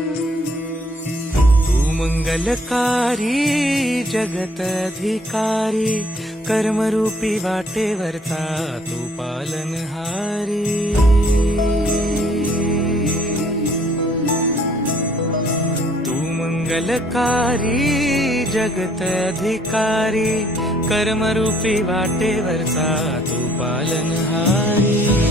तू मंगलकारी जगत अधिकारी, कर्मरूपी वाटेवरचा तू पालनहारी। तू मंगलकारी जगत अधिकारी, कर्मरूपी वाटेवरचा तू पालनहारी।